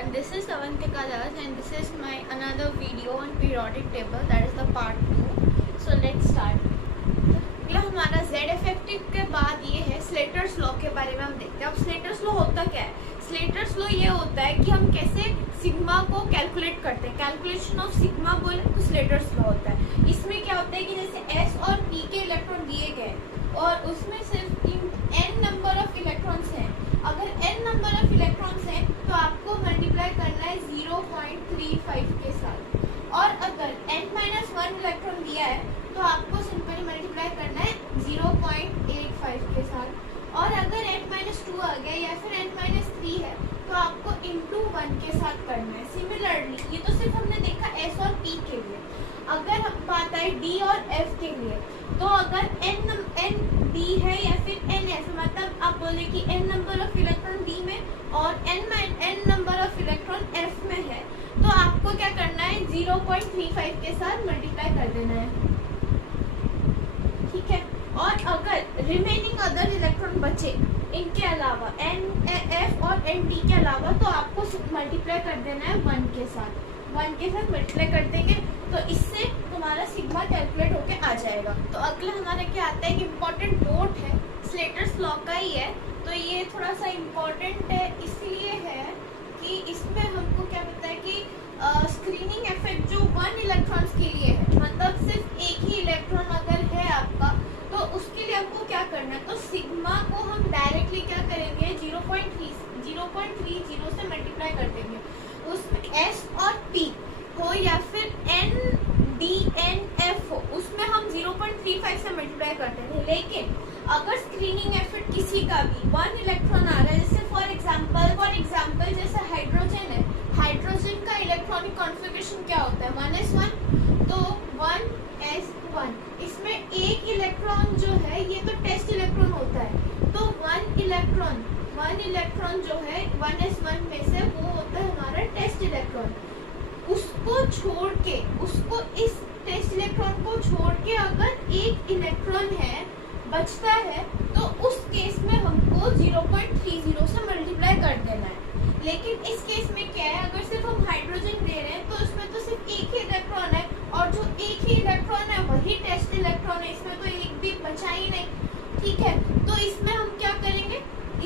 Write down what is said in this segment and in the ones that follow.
everyone, this is Avantika Das and this is my another video on periodic table, that is the part 2. So let's start. अगला हमारा Z effective के बाद ये है Slater's law के बारे में हम देखते हैं. अब स्लेटर्स लॉ होता क्या है? स्लेटर्स लॉ ये होता है कि हम कैसे सिग्मा को कैलकुलेट करते हैं. कैलकुलेशन ऑफ सिग्मा बोले तो स्लेटर्स लॉ होता है. इसमें क्या होता है कि जैसे S और P के इलेक्ट्रॉन दिए गए और उसमें सिर्फ n नंबर ऑफ इलेक्ट्रॉन्स हैं. अगर n नंबर ऑफ इलेक्ट्रॉन्स हैं तो आपको मल्टीप्लाई करना है 0.35 के साथ. और अगर n-1 इलेक्ट्रॉन दिया है तो आपको सिंपली मल्टीप्लाई करना है 0.85 के साथ. और अगर n-2 आ गया या फिर n-3 है तो आपको इंटू 1 के साथ करना है. सिमिलरली ये तो सिर्फ हमने देखा S और P के लिए. अगर हम बात आए D और F के लिए तो अगर n D है या फिर n F, मतलब आप बोले कि n number of electron D में और n number of electron F में है तो आपको क्या करना है 0.35 के साथ मल्टीप्लाई कर देना है. ठीक है. और अगर रिमेनिंग अदर इलेक्ट्रॉन बचे इनके अलावा F और ND के अलावा तो आपको मल्टीप्लाई कर देना है 1 के साथ. 1 के साथ मल्टीप्लाई कर देंगे तो इससे तुम्हारा सिग्मा कैलकुलेट होके आ जाएगा. तो अगला हमारा क्या आता है कि इम्पोर्टेंट नोट है, स्लेटर्स लॉ का ही है. तो ये थोड़ा सा इम्पोर्टेंट है इसलिए है कि इसमें हमको क्या पता है कि स्क्रीनिंग इफेक्ट जो 1 इलेक्ट्रॉन्स के लिए है, मतलब सिर्फ एक ही इलेक्ट्रॉन अगर है आपका तो उसके लिए हमको क्या करना है, तो सिग्मा को हम डायरेक्टली क्या करेंगे 0.30 से मल्टीप्लाई कर देंगे. उसमें S और P हो या फिर NDNF हो उसमें हम 0.35 से मल्टीप्लाई करते थे. लेकिन अगर स्क्रीनिंग इफेक्ट किसी का भी 1 इलेक्ट्रॉन आ रहा है, जैसे फॉर एग्जांपल जैसे हाइड्रोजन है, हाइड्रोजन का इलेक्ट्रॉनिक कॉन्फ़िगरेशन क्या होता है 1s1 तो 1s1. इसमें एक इलेक्ट्रॉन जो है ये तो टेस्ट इलेक्ट्रॉन होता है. तो 1 इलेक्ट्रॉन जो है 1s1 में से वो होता है हमारा टेस्ट इलेक्ट्रॉन. उसको इस टेस्ट इलेक्ट्रॉन को छोड़ के अगर एक इलेक्ट्रॉन है बचता है तो उस केस में हमको 0.30 से मल्टीप्लाई कर देना है. लेकिन इस केस में क्या है, अगर सिर्फ हम हाइड्रोजन दे रहे हैं तो इसमें तो सिर्फ एक ही इलेक्ट्रॉन है और जो एक ही इलेक्ट्रॉन है वही टेस्ट इलेक्ट्रॉन है. इसमें तो एक भी बचा ही नहीं. ठीक है. तो इसमें हम क्या करेंगे,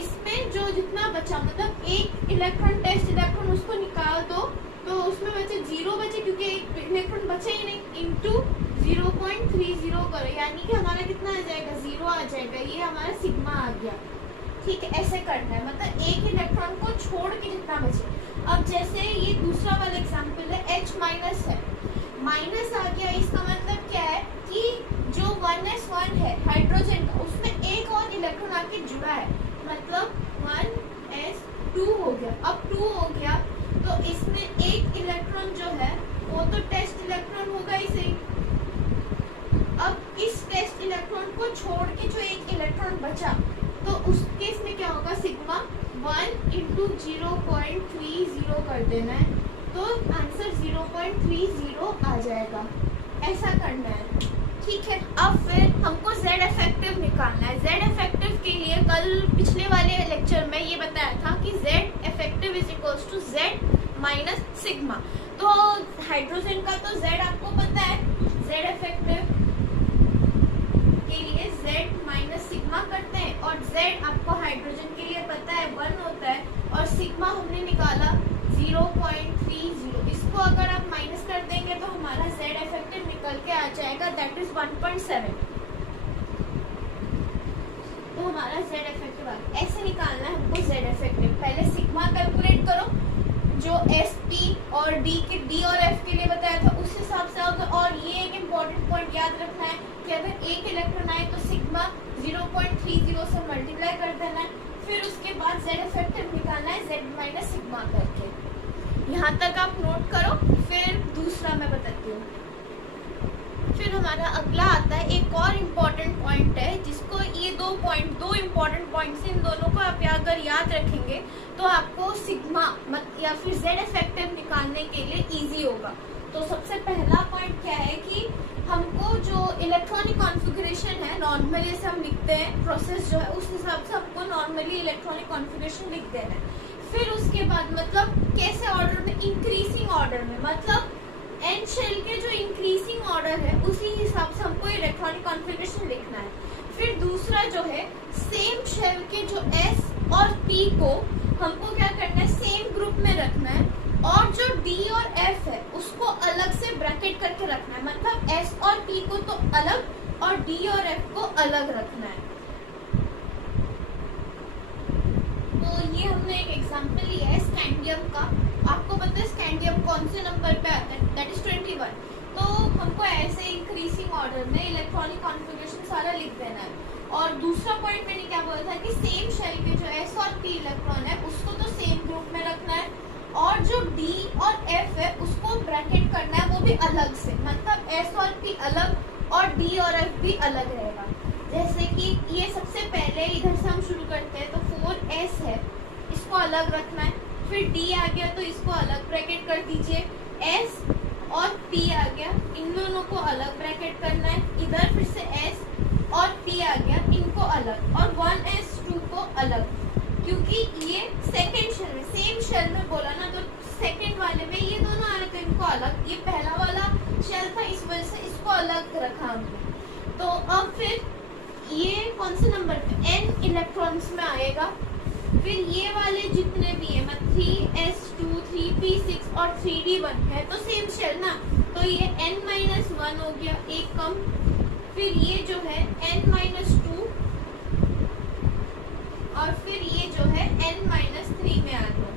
इसमें जो जितना बचा मतलब एक इलेक्ट्रॉन टेस्ट इलेक्ट्रॉन उसको निकाल दो तो उसमें बचे 0 बचे क्योंकि एक इलेक्ट्रॉन बचा ही नहीं. इंटू 0.30 करो यानी कि हमारा कितना आ जाएगा 0 आ जाएगा. ये हमारा सिग्मा आ गया. ठीक है. ऐसे करना है, मतलब एक इलेक्ट्रॉन को छोड़ के जितना बचे. अब जैसे ये दूसरा वाला एग्जांपल है H माइनस है, माइनस आ गया. इसका मतलब क्या है कि जो 1s1 है हाइड्रोजन का उसमें एक और इलेक्ट्रॉन आके जुड़ा है, मतलब 1s2 हो गया. अब 2 हो गया तो इसमें एक इलेक्ट्रॉन जो है वो तो टेस्ट इलेक्ट्रॉन होगा ही सही. अब इस टेस्ट इलेक्ट्रॉन को छोड़ के जो एक इलेक्ट्रॉन बचा तो उस केस में क्या होगा, सिग्मा 1 इंटू 0.30 कर देना है तो आंसर 0.30 आ जाएगा. ऐसा करना है. ठीक है. अब फिर हमको Z इफेक्टिव निकालना है. Z इफेक्टिव के लिए कल पिछले वाले लेक्चर में ये बताया था कि Z effective is equals to Z minus sigma. तो हाइड्रोजन का तो Z आपको पता है, Z इफेक्टिव के लिए Z माइनस सिग्मा करते हैं और Z आपको हाइड्रोजन के लिए पता है 1 होता है और सिग्मा हमने निकाला 0.30. इसको अगर आप माइनस कर देंगे तो हमारा Z इफेक्टिव निकल के आ जाएगा, दैट इज 1.7. तो हमारा Z इफेक्टिव आ गया. ऐसे निकालना है हमको Z इफेक्टिव. पहले सिग्मा कैलकुलेट करो जो S P और D और F के लिए बताया था उस हिसाब से होगा. और ये एक इम्पोर्टेंट पॉइंट याद रखना है कि अगर एक इलेक्ट्रॉन आए तो सिग्मा 0.30 से मल्टीप्लाई कर देना है. फिर उसके बाद Z इफेक्टिव निकालना है Z माइनस सिग्मा करके. यहाँ तक आप नोट करो. फिर दूसरा मैं बताती हूँ. फिर हमारा अगला आता है एक और इम्पोर्टेंट पॉइंट है जिसको ये दो इम्पोर्टेंट पॉइंट्स, इन दोनों को आप अगर याद रखेंगे तो आपको सिग्मा या फिर Z इफेक्टिव निकालने के लिए इजी होगा. तो सबसे पहला पॉइंट क्या है कि हमको जो इलेक्ट्रॉनिक कॉन्फ़िगरेशन है नॉर्मली जैसे हम लिखते हैं प्रोसेस जो है उस हिसाब से हमको नॉर्मली इलेक्ट्रॉनिक कॉन्फ़िगरेशन लिख देना है. फिर उसके बाद मतलब कैसे ऑर्डर में, इंक्रीजिंग ऑर्डर में, मतलब एन शेल के जो इंक्रीजिंग ऑर्डर है उसी हिसाब से हमको इलेक्ट्रॉनिक कॉन्फ़िगरेशन लिखना है। फिर दूसरा जो है सेम शेल के जो एस और पी को हमको क्या करना है, सेम ग्रुप में रखना है, और जो डी और एफ है उसको अलग से ब्रैकेट करके रखना है, मतलब एस और पी को तो अलग और डी और एफ को अलग रखना है। तो ये हमने एक एग्जांपल लिया है स्कैंडियम का। आपको पता है स्कैंडियम कौन से नंबर पे आता है, दैट इज 21। तो हमको ऐसे इंक्रीजिंग ऑर्डर में इलेक्ट्रॉनिक कॉन्फ़िगरेशन सारा लिख देना है। और दूसरा पॉइंट मैंने क्या बोला था कि सेम शेल के जो एस और पी इलेक्ट्रॉन है उसको तो सेम ग्रुप में रखना है, और जो डी और एफ है उसको ब्रैकेट करना है, वो भी अलग से, मतलब एस और पी अलग और डी और एफ भी अलग रहेगा। जैसे कि ये सबसे पहले इधर से हम शुरू करते हैं, तो 4s है, इसको अलग रखना है। फिर d आ गया तो इसको अलग ब्रैकेट कर दीजिए, s और p आ गया, इन दोनों को अलग ब्रैकेट करना है। इधर फिर से s और p आ गया, इनको अलग, और 1s2 को अलग, क्योंकि ये सेकेंड शेल में, सेम शेल में बोला ना, तो सेकेंड वाले में ये दोनों आए तो इनको अलग, ये पहला वाला शेल था इस वजह से इसको अलग रखा हमने। तो अब फिर ये कौन से नंबर पे, n इलेक्ट्रॉन्स में आएगा। फिर ये वाले जितने भी है, मतलब 3s2, 3p6 और 3d1 है, तो सेम शेल ना, तो ये n-1 हो गया, एक कम। फिर ये जो है n-2, और फिर ये जो है n-3 में आ गया।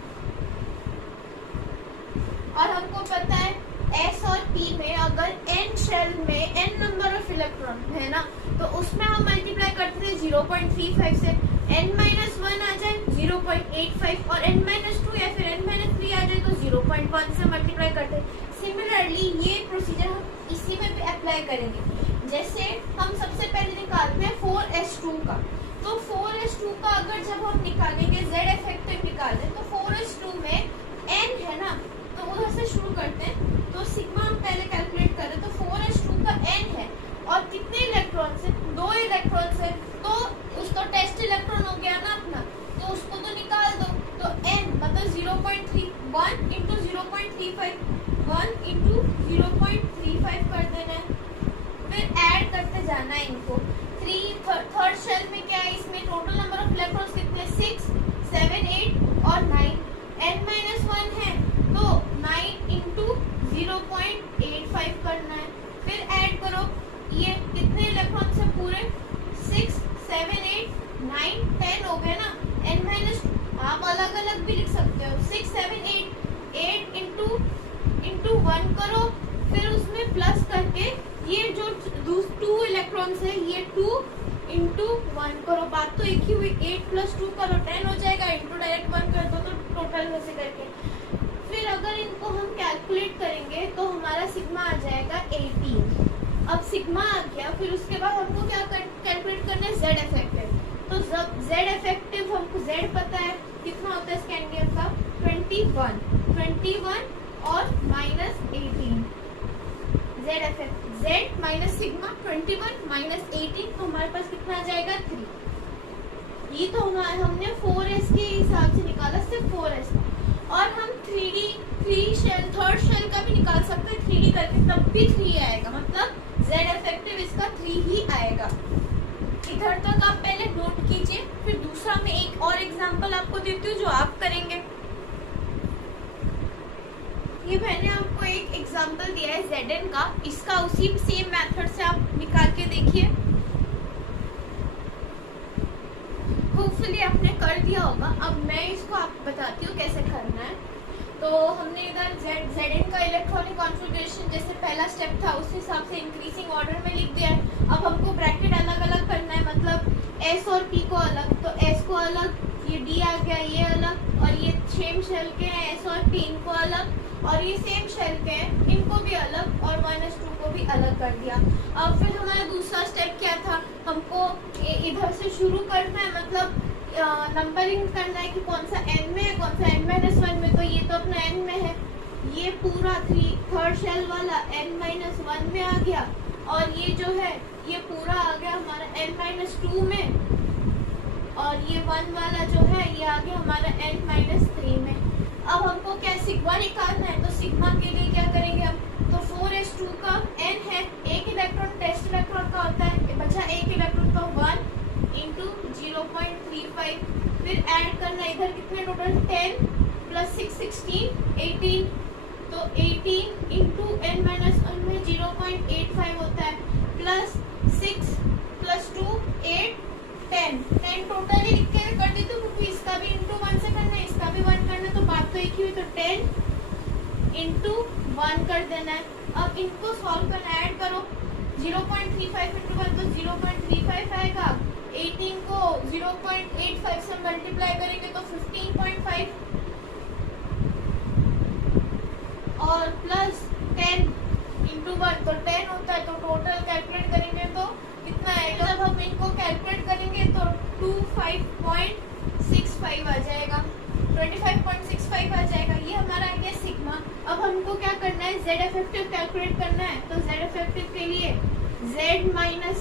और हमको पता है S और P में अगर n शेल में n नंबर ऑफ इलेक्ट्रॉन है ना, तो उसमें हम मल्टीप्लाई करते थे 0.35 से, n-1 आ जाए 0.85, और n-2 या फिर n-3 आ जाए तो 0.1 से मल्टीप्लाई करते। सिमिलरली ये प्रोसीजर हम इसी में भी अप्लाई करेंगे। जैसे हम सबसे पहले निकालते हैं 4s2 का, तो 4s2 का अगर जब हम निकालेंगे z इफेक्टिव निकालें, तो 4s2 में n है ना, तो उधर से शुरू करते हैं। तो सिग्मा हम पहले कैलकुलेट करें, तो 4s2 का n है, और कितने इलेक्ट्रॉन्स है, 2 इलेक्ट्रॉन्स है, तो उसका टेस्ट इलेक्ट्रॉन हो गया ना अपना, तो उसको तो निकाल दो। तो n मतलब 0.31 इंटू 0.35, 1 इंटू 0.35 कर देना है। फिर ऐड करते जाना है इनको। थर्ड शेल में क्या है, इसमें टोटल नंबर ऑफ इलेक्ट्रॉन्स कितने, 6, 7, 8 और 9, n-1 है तो 9 इंटू 0.85 करना है। फिर ऐड करो, ये कितने इलेक्ट्रॉन्स है पूरे, 6, 7, 8, 9, 10 हो गए ना। n-, आप अलग अलग भी लिख सकते हो, 6, 7, 8 इंटू 1 करो, फिर उसमें प्लस करके ये जो 2 इलेक्ट्रॉन्स है, ये 2 इंटू 1 करो, बात तो एक ही हुई, 8 प्लस 2 करो 10 हो जाएगा, इंटू डायरेक्ट 1 कर दो तो टोटल वैसे करके। फिर अगर इनको हम कैलकुलेट करेंगे तो हमारा सिग्मा आ जाएगा 18। अब सिग्मा आ गया, फिर उसके बाद हमको क्या कैलकुलेट करना है, z इफेक्टिव। तो z इफेक्टिव हमको z पता है कितना होता है स्कैंडियम का, 21 और -18, z effective, z minus sigma 21 minus 18, तो हमारे पास कितना आ जाएगा 3। ये तो हमने 4s के हिसाब से निकाला, सिर्फ 4s का। और हम 3 शेल, थर्ड शेल का भी निकाल सकते हैं 3D करके, तब भी 3 आएगा, मतलब z इफेक्टिव इसका 3 ही आएगा। इधर तक आप पहले नोट कीजिए, फिर दूसरा मैं एक और एग्जांपल आपको देती हूँ जो आप करेंगे। ये मैंने आपको एक एग्जांपल दिया है Zn का, इसका उसी सेम मेथड से आप निकाल के देखिए। होपफुली आपने कर दिया होगा। अब मैं इसको आपको बताती हूँ कैसे करना है। तो हमने इधर Zn का इलेक्ट्रॉनिक कॉन्फ़िगरेशन जैसे पहला स्टेप था उस हिसाब से इंक्रीजिंग ऑर्डर में लिख दिया है। अब हमको ब्रैकेट अलग अलग करना है, मतलब S और P को अलग, तो S को अलग, ये D आ गया ये अलग, और ये सेम शेल के हैं S और P, इनको अलग, और ये सेम शेल के हैं इनको भी अलग, और -2 को भी अलग कर दिया। अब फिर हमारा दूसरा स्टेप क्या था, हमको इधर से शुरू करना है, मतलब नंबरिंग करना है कि कौन सा n में है कौन सा n-1 में। तो ये तो अपना n में है, ये पूरा थर्ड शेल वाला n-1 में आ गया, और ये जो है ये पूरा आ गया हमारा n-2 में, और ये 1 वाला जो है ये आ गया हमारा n-3 में। सिग्मा निकालना है तो सिग्मा के लिए क्या करेंगे हम, तो 4s2 का n है, एक इलेक्ट्रॉन टेस्ट इलेक्ट्रॉन का होता है, बचा एक इलेक्ट्रॉन का 1 इंटू 0.35, फिर ऐड करना इधर कितने टोटल 10 प्लस 6 16 18, तो 18 इंटू n माइनस 1 में 0.85 होता है, प्लस 6 प्लस 2 8 10 टोटली लिख के कर दी, तो क्योंकि इसका भी इंटू 1 से करना है, इसका भी 1 करना है, तो बात तो एक ही हुई, तो 10 इंटू 1 कर देना है। अब इनको सॉल्व करना, ऐड करो 0.35 इंटू 1 तो 0.35 आएगा, 18 को 0.85 से मल्टीप्लाई करेंगे तो 15.5 और प्लस 10 इंटू 1 तो 10 होता है, तो टोटल कैलकुलेट करेंगे तो कितना आएगा, जब हम इनको कैलकुलेट करेंगे तो 25.65 आ जाएगा, 25.65 आ जाएगा। ये हमारा आ गया सिग्मा। अब हमको क्या करना है, जेड इफेक्टिव कैलकुलेट करना है, तो जेड इफेक्टिव के लिए जेड माइनस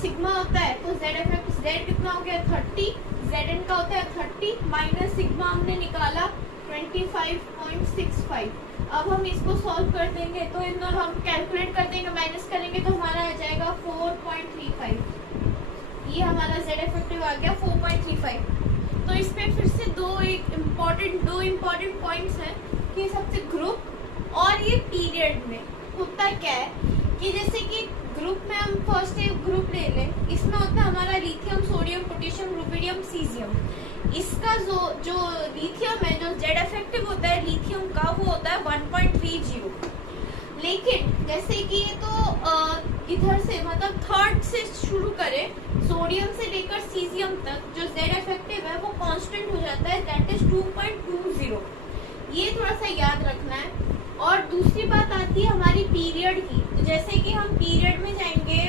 सिग्मा होता है, तो जेड इफेक्टिव जेड कितना हो गया 30, जेड एन का होता है 30 माइनस सिग्मा हमने निकाला 25.65। अब हम इसको सॉल्व कर देंगे, तो इन दोनों हम कैलकुलेट कर देंगे, माइनस करेंगे तो हमारा आ जाएगा 4.35। ये हमारा जेड इफेक्टिव आ गया 4.35। तो इसमें फिर से दो इम्पोर्टेंट पॉइंट्स हैं कि सबसे ग्रुप और ये पीरियड में होता क्या है, कि जैसे कि ग्रुप में हम फर्स्ट एक ग्रुप ले लें, इसमें होता है हमारा lithium sodium potassium rubidium caesium. इसका जो लिथियम है, जो जेड इफेक्टिव होता है लिथियम का, वो होता है 1.30। लेकिन जैसे कि ये तो इधर से मतलब थर्ड से शुरू करें, सोडियम से लेकर सीजियम तक जो जेड इफेक्टिव है वो कांस्टेंट हो जाता है, दैट इज 2.20। ये थोड़ा सा याद रखना है। और दूसरी बात आती है हमारी पीरियड की, तो जैसे कि हम पीरियड में जाएंगे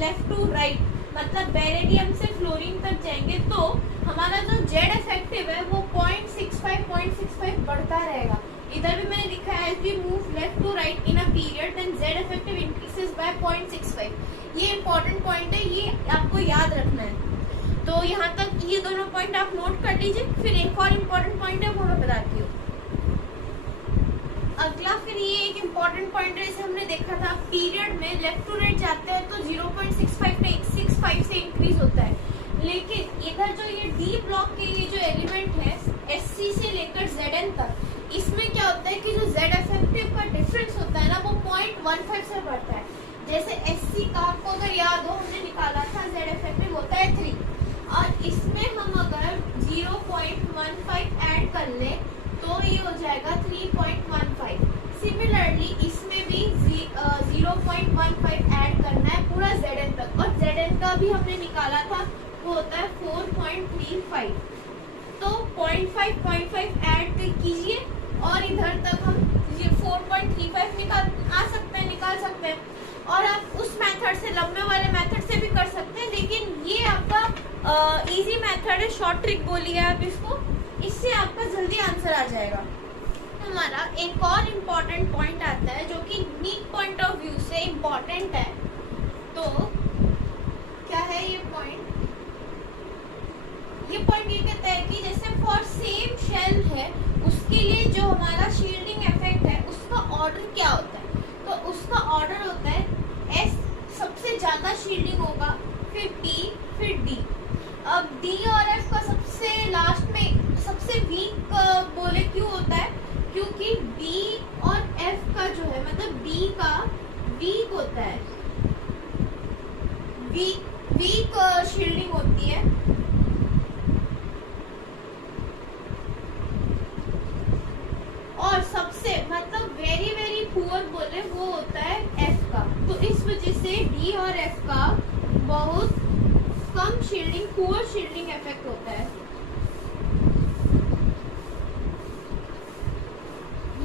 लेफ्ट टू राइट, मतलब बेरिलियम से फ्लोरीन तक जाएंगे, तो हमारा जो जेड इफेक्टिव है वो 0.65 बढ़ता रहेगा। इधर भी मैंने लिखा है, as we move left to right in a period then z effective increases by 0.65। ये इंपॉर्टेंट पॉइंट है, ये आपको याद रखना है। तो यहाँ तक ये दोनों पॉइंट आप नोट कर लीजिए। फिर एक और इम्पोर्टेंट पॉइंट है, वो मैं बताती हूँ। अगला फिर ये एक इम्पॉर्टेंट पॉइंट है, जैसे हमने देखा था पीरियड में लेफ्ट टू राइट जाते हैं तो 0.65 से इंक्रीज होता है, लेकिन इधर जो ये डी ब्लॉक के ये जो एलिमेंट है SC से लेकर ZN तक, इसमें क्या होता है कि जो Z इफेक्टिव का डिफरेंस होता है ना, वो 0.15 से बढ़ता है। जैसे SC का आपको अगर याद हो, हमने निकाला था Z इफेक्टिव होता है 3, और इसमें हम अगर 0.15 ऐड कर ले तो ये हो जाएगा 3.15। सिमिलरली इसमें भी 0.15 ऐड करना है पूरा Zn तक, और Zn का भी हमने निकाला था, वो होता है 4.35। तो 0.5 ऐड कीजिए और इधर तक हम 4.35 निकाल सकते हैं। और आप उस मेथड से, लंबे वाले मेथड से भी कर सकते हैं, लेकिन ये आपका इजी मेथड है, शॉर्ट ट्रिक बोलिए आप इसको, इससे आपका जल्दी आंसर आ जाएगा। हमारा एक और इम्पॉर्टेंट पॉइंट आता है जो कि नीट पॉइंट ऑफ व्यू से इम्पॉर्टेंट है। तो क्या है ये पॉइंट? ये पॉइंट ये कहता है कि जैसे फॉर सेम शेल है, उसके लिए जो हमारा शील्डिंग इफेक्ट है उसका ऑर्डर क्या होता है? तो उसका ऑर्डर होता है S सबसे ज्यादा शील्डिंग होगा, फिर P, फिर D। अब D और F का सबसे लास्ट में सबसे वीक बोले क्यों होता है? क्योंकि D और F का जो है, मतलब B का वीक होता है, वीक शील्डिंग होती है। और सबसे मतलब वेरी वेरी पुअर बोले वो होता है F का। तो इस वजह से D और F का बहुत कम शील्डिंग, पुअर शील्डिंग इफेक्ट होता है।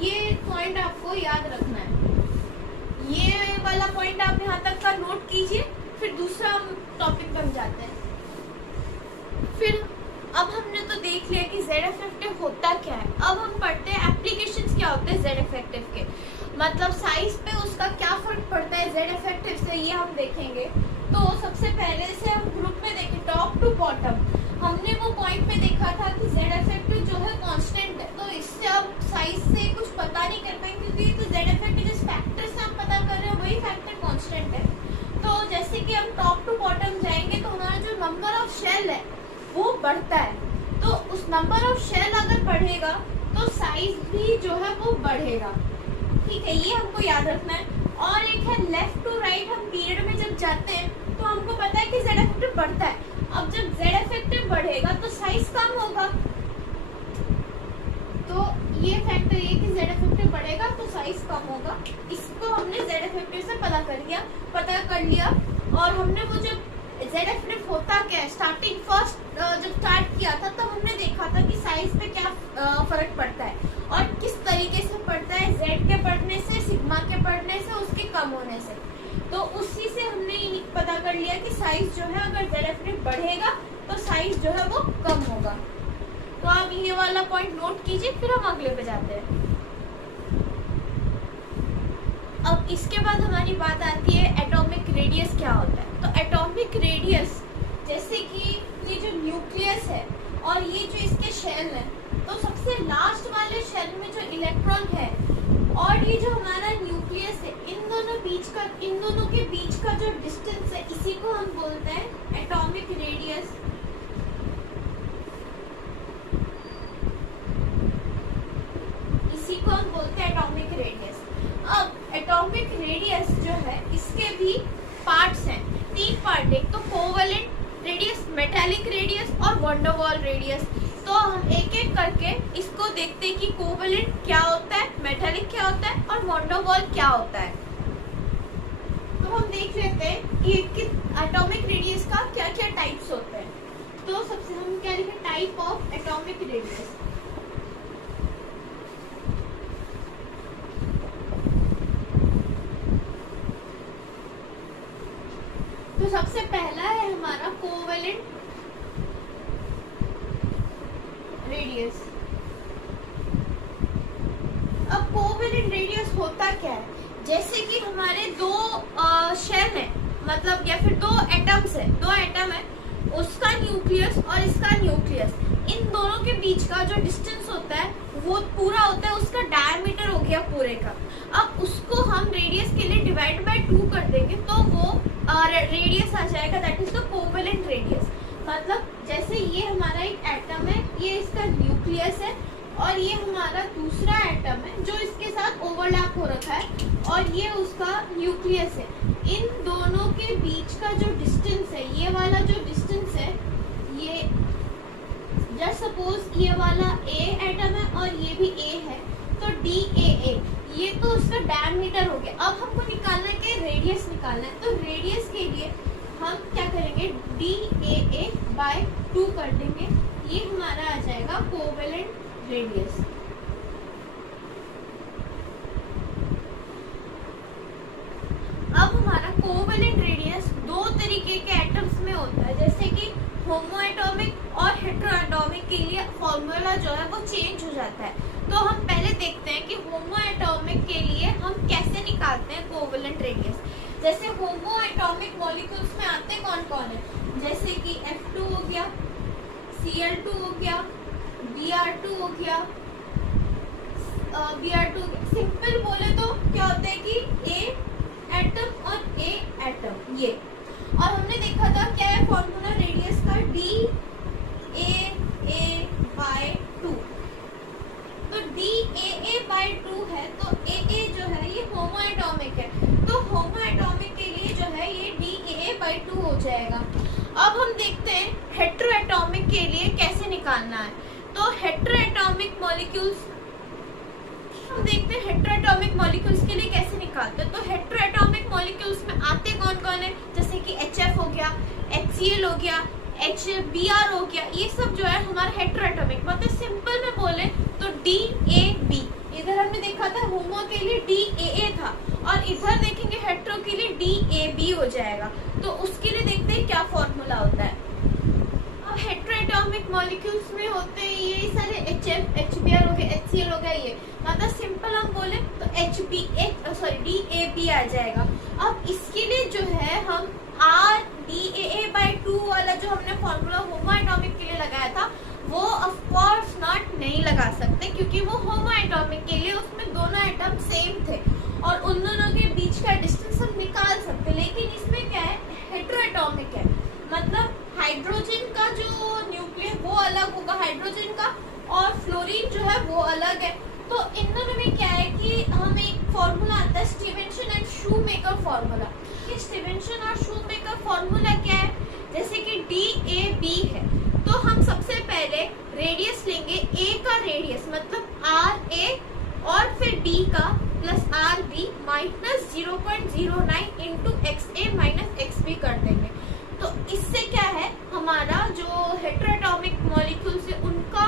ये पॉइंट आपको याद रखना है। ये वाला पॉइंट आप यहाँ तक का नोट कीजिए, फिर दूसरा टॉपिक पर जाते हैं। फिर अब हमने तो देख लिया कि जेड इफेक्टिव होता क्या है। अब हम पढ़ते हैं एप्लीकेशंस क्या होते हैं जेड इफेक्टिव के, मतलब साइज पे उसका क्या फर्क पड़ता है जेड इफेक्टिव से, ये हम देखेंगे। तो सबसे पहले से हम ग्रुप में देखें टॉप टू बॉटम, हमने वो पॉइंट पे देखा था कि जेड इफेक्टिव जो है कांस्टेंट है, तो इससे अब साइज बढ़ता है, तो उस नंबर ऑफ शेल अगर बढ़ेगा तो साइज भी जो है वो बढ़ेगा। ठीक है, ये हमको याद रखना है। और एक है लेफ्ट टू राइट, हम पीरियड में जब जाते हैं तो हमको पता है कि जेड इफेक्टिव बढ़ता है। अब जब जेड इफेक्टिव बढ़ेगा तो साइज कम होगा, तो ये फैक्टर ये कि जेड इफेक्टिव बढ़ेगा तो साइज कम होगा। इसको हमने जेड इफेक्टिव से पता कर लिया। और हमने वो जब जेड इफेक्टिव होता क्या है, स्टार्टिंग फर्स्ट जब स्टार्ट किया था तो हमने देखा था कि साइज पे क्या फर्क पड़ता है और किस तरीके से पड़ता है, जेड के बढ़ने से, सिग्मा के बढ़ने से, उसके कम होने से। तो उसी से हमने पता कर लिया कि साइज जो है अगर जेड इफेक्टिव बढ़ेगा तो साइज जो है वो कम होगा। तो आप ये वाला पॉइंट नोट कीजिए, फिर हम अगले पे जाते हैं। अब इसके बाद हमारी बात आती है एटॉमिक रेडियस क्या होता है। तो एटॉमिक रेडियस जैसे कि ये जो न्यूक्लियस है और ये जो इसके शेल है, तो सबसे लास्ट वाले शेल में जो इलेक्ट्रॉन है और ये जो हमारा न्यूक्लियस है, इन दोनों के बीच का जो डिस्टेंस है, इसी को हम बोलते हैं एटॉमिक रेडियस। इसी को हम बोलते हैं एटॉमिक रेडियस। अब एटॉमिक रेडियस जो है इसके भी पार्ट्स हैं, 3 पार्ट। एक तो कोवेलेंट रेडियस, मेटालिक रेडियस और वैन डर वाल्स रेडियस। तो हम एक एक करके इसको देखते हैं कि कोवेलेंट क्या होता है, मेटालिक क्या होता है और वैन डर वाल्स क्या होता है। तो हम देख लेते हैं कि एटॉमिक रेडियस का क्या क्या टाइप्स होते हैं। तो सबसे हम क्या लिखें, टाइप ऑफ एटॉमिक रेडियस। तो सबसे पहला है हमारा कोवेलेंट रेडियस। अब कोवेलेंट रेडियस होता क्या है, जैसे कि हमारे दो शेल हैं, मतलब या फिर 2 एटम्स है, 2 एटम है, उसका न्यूक्लियस और इसका न्यूक्लियस, इन दोनों के बीच का जो डिस्टेंस होता है वो पूरा होता है उसका डायमीटर हो गया पूरे का। अब उसको हम रेडियस के लिए डिवाइड बाय 2 कर देंगे तो वो रेडियस आ जाएगा, that is the covalent radius. मतलब जैसे ये हमारा एक एटम है, ये इसका न्यूक्लियस है और ये हमारा दूसरा एटम है जो इसके साथ ओवरलैप हो रखा है और ये उसका न्यूक्लियस है। इन दोनों के बीच का जो डिस्टेंस है, ये वाला जो डिस्टेंस है, ये जस्ट सपोज ये वाला ए एटम है और ये भी ए है, तो डी ए, ये तो उसका डायमीटर हो गया। अब हमको निकालना है कि रेडियस निकालना है, तो रेडियस के लिए हम क्या करेंगे, डी ए बाय 2 कर देंगे, ये हमारा आ जाएगा कोवेलेंट रेडियस। अब हमारा कोवेलेंट रेडियस 2 तरीके के एटम्स में होता है, जैसे कि होमो एटॉमिक और हेटेरो एटॉमिक के लिए फॉर्मूला जो है वो चेंज हो जाता है। तो हम पहले देखते हैं कि होमो एटॉमिक के लिए हम कैसे निकालते हैं कोवेलेंट रेडियस। जैसे होमो एटॉमिक मॉलिक्यूल्स में आते कौन कौन है, जैसे कि F2 हो गया, Cl2 हो गया, Br2 हो गया, Br2। सिंपल बोले तो क्या होता है कि A एटम और A एटम, ये। और हमने देखा था क्या है फॉर्मूला रेडियस का, DAA/2। तो DAA/2 है, तो AA जो है ये होमो एटॉमिक है, तो होमो एटॉमिक के लिए जो है ये DAA/2 हो जाएगा। अब हम देखते हैं हेटेरो एटॉमिक के लिए कैसे निकालना है। तो हेटेरो एटॉमिक मॉलिक्यूल्स हम देखते हैं हेटेरो एटॉमिक मॉलिक्यूल्स के लिए कैसे निकालते हैं। तो हेटेरो एटॉमिक मॉलिक्यूल्स में आते कौन कौन है, जैसे कि HF हो गया, HCl हो गया, HBr हो गया, ये सब जो है हमारा हेटेरो एटॉमिक। मतलब सिंपल में बोले तो DAB। इधर हमने देखा था होमो के लिए DAA था और इधर देखेंगे हेटेरो के लिए DAB हो जाएगा। तो उसके लिए देखते हैं क्या फॉर्मूला होता है। अब हेटेरो एटॉमिक मॉलिक्यूल्स में होते हैं ये सारे HF, HBr हो गया, HCl हो गया, ये मतलब सिंपल हम बोले तो DAB आ जाएगा। अब इसके लिए जो है हम DAA/2 वाला जो हमने फॉर्मूला होमो एटॉमिक के लिए लगाया था वो ऑफ कोर्स नॉट नहीं लगा सकते, क्योंकि वो होमो एटॉमिक के लिए उसमें दोनों एटम सेम थे और उन दोनों के बीच का डिस्टेंस हम निकाल सकते। लेकिन इसमें क्या है, हेटेरो एटॉमिक है, मतलब हाइड्रोजन का जो न्यूक्लियस अलग होगा हाइड्रोजन का, और फ्लोरीन जो है वो अलग है। तो इन दोनों में क्या है कि हम एक फॉर्मूला आता है स्टीवेंसन एंड शूमेकर फॉर्मूला। कि स्टीवेंसन और शूमेकर फॉर्मूला क्या है, जैसे कि DAB है, तो हम सबसे पहले रेडियस लेंगे, A का रेडियस मतलब RA और फिर B का plus RB minus 0.09 into XA minus XB कर देंगे। तो इससे क्या है, हमारा जो हेटेरोटॉमिक मॉलिक्यूल्स है उनका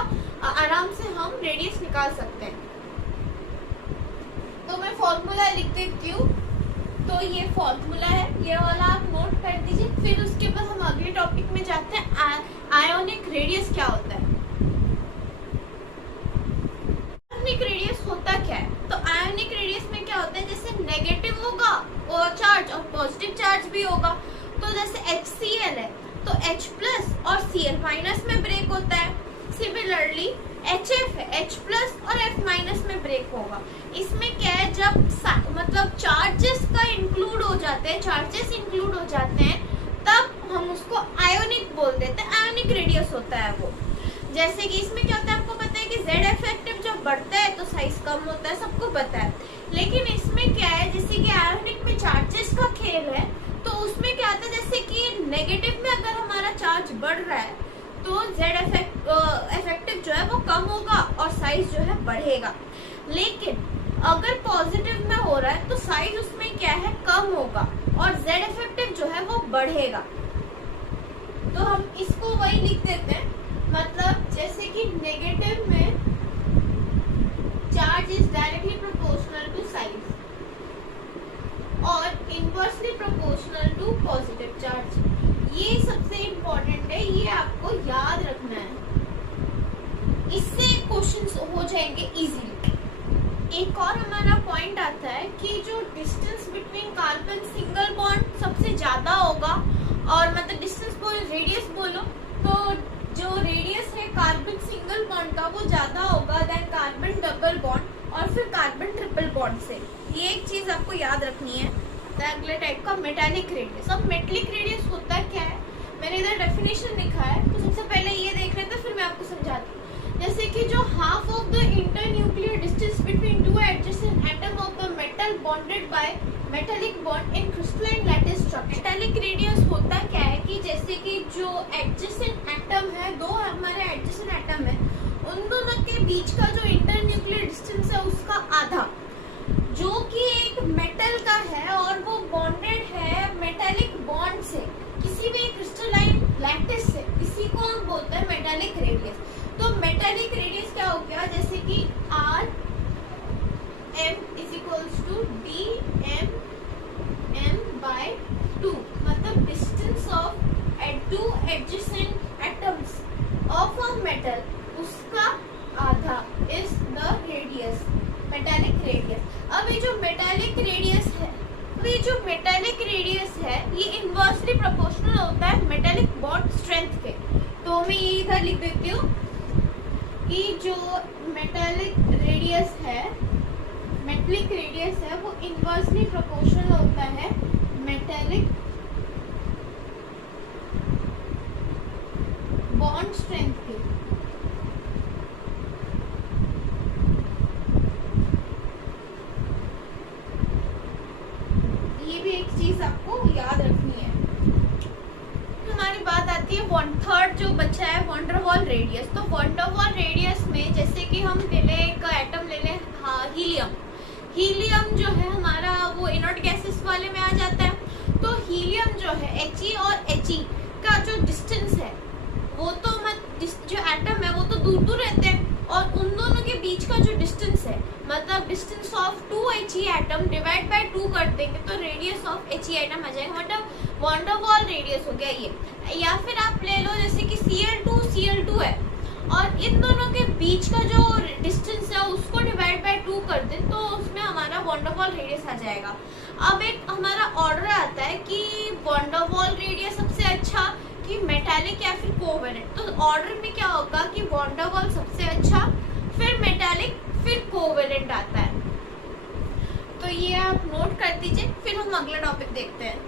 आराम से हम रेडियस निकाल सकते हैं। तो मैं फॉर्मूला लिख देती हूँ। तो ये फॉर्मूला है, ये वाला आप नोट कर दीजिए। फिर उसके बाद हम अगले टॉपिक में जाते हैं, आयोनिक रेडियस क्या होता है। आयोनिक रेडियस होता क्या है, तो आयोनिक रेडियस में क्या होता है, जैसे नेगेटिव होगा और चार्ज और पॉजिटिव चार्ज भी होगा। तो जैसे HCl है तो H प्लस और Cl माइनस में ब्रेक होता है। सिमिलरली HF है, H प्लस और F माइनस में ब्रेक होगा। इसमें क्या है, जब मतलब चार्जेस का इंक्लूड हो जाते हैं, चार्जेस इंक्लूड हो जाते हैं, तब हम उसको आयोनिक बोल देते हैं। आयोनिक रेडियस होता है वो। जैसे कि इसमें क्या होता है, आपको पता है कि Z इफेक्टिव जब बढ़ता है तो साइज कम होता है, सबको पता है। लेकिन इसमें क्या है, जैसे कि आयोनिक में चार्जेस का खेल है, तो उसमें क्या होता है, जैसे कि नेगेटिव में अगर हमारा चार्ज बढ़ रहा है तो Z इफेक्टिव जो है वो कम होगा और साइज जो है बढ़ेगा। लेकिन अगर पॉजिटिव में हो रहा है तो साइज उसमें क्या है, कम होगा और Z इफेक्टिव जो है वो बढ़ेगा। तो हम इसको वही लिख देते हैं, मतलब जैसे कि नेगेटिव में charge is directly proportional to size और inversely proportional to positive charge. ये सबसे इम्पोर्टेंट है, ये आपको याद रखना है, इससे क्वेश्चंस हो जाएंगे इजीली। एक और हमारा पॉइंट आता है कि जो distance between carbon single bond सबसे ज्यादा होगा, और मतलब डिस्टेंस बोलो रेडियस बोलो, तो जो रेडियस है कार्बन सिंगल बॉन्ड का वो ज्यादा होगा देन कार्बन डबल बॉन्ड और फिर कार्बन ट्रिपल बॉन्ड से। ये एक चीज आपको याद रखनी है। अगले टाइप का मेटालिक रेडियस। अब मेटालिक रेडियस होता क्या है, मैंने इधर डेफिनेशन लिखा है, तो सबसे पहले ये देख लेते हैं, फिर मैं आपको समझाती हूँ। जैसे कि जो half of the internuclear distance between two adjacent atom of the metal bonded by metallic bond in crystalline lattice structure. Metallic radius होता क्या है कि जैसे कि जो एडजेसेंट एटम है, दो हमारे एडजेसेंट एटम है, उन दोनों के बीच का जो इंटरन्यूक्लियर डिस्टेंस है उसका आधा, जो कि एक मेटल का है और वो बॉन्डेड है मेटालिक बॉन्ड से, किसी भी क्रिस्टलाइन लैटिस से, इसी को हम बोलते हैं मेटालिक रेडियस। तो मेटालिक रेडियस क्या हो गया, जैसे कि R M is equals to D M by 2, मतलब distance of two adjacent atoms of a metal, उसका आधा is the radius, metallic radius. अब ये जो मेटालिक रेडियस है, तो ये जो मेटालिक रेडियस है ये इनवर्सली प्रोपोर्शनल होता है मेटालिक बॉन्ड स्ट्रेंथ के। तो मैं ये इधर लिख देती हूँ कि जो मेटालिक रेडियस है, मेटालिक रेडियस है वो इनवर्सली प्रोपोर्शनल होता है मेटालिक बॉन्ड स्ट्रेंथ के। ये भी एक चीज आपको याद रखनी है। हमारी बात आती है 1/3 जो बचा है वंडर वॉल रेडियस। तो वंडर वॉल रेडियस में जैसे कि हम ले लें एक एटम ले लें हीलियम। हीलियम जो है हमारा वो इनर्ट गैसेस वाले में आ जाता है। तो हीलियम जो है He और He का जो डिस्टेंस है वो तो जो एटम है वो तो दूर दूर रहते हैं, और उन दोनों के बीच का जो डिस्टेंस है, मतलब distance of 2 He atom divide by 2 कर देंगे तो रेडियस ऑफ He एटम आ जाएगा, मतलब वॉन डर वॉल रेडियस हो गया ये। या फिर आप ले लो जैसे कि Cl2 है और इन दोनों के बीच का जो डिस्टेंस है उसको डिवाइड बाय 2 कर दें तो उसमें हमारा वॉन डर वॉल रेडियस आ जाएगा। अब एक हमारा ऑर्डर आता है कि वॉन डर वॉल रेडियस सबसे अच्छा कि मेटालिक या फिर कोवेलेंट। तो ऑर्डर में क्या होगा कि वॉन डर वॉल सबसे अच्छा, फिर मेटालिक, फिर कोवेलेंट आता है। तो ये आप नोट कर दीजिए, फिर हम अगला टॉपिक देखते हैं।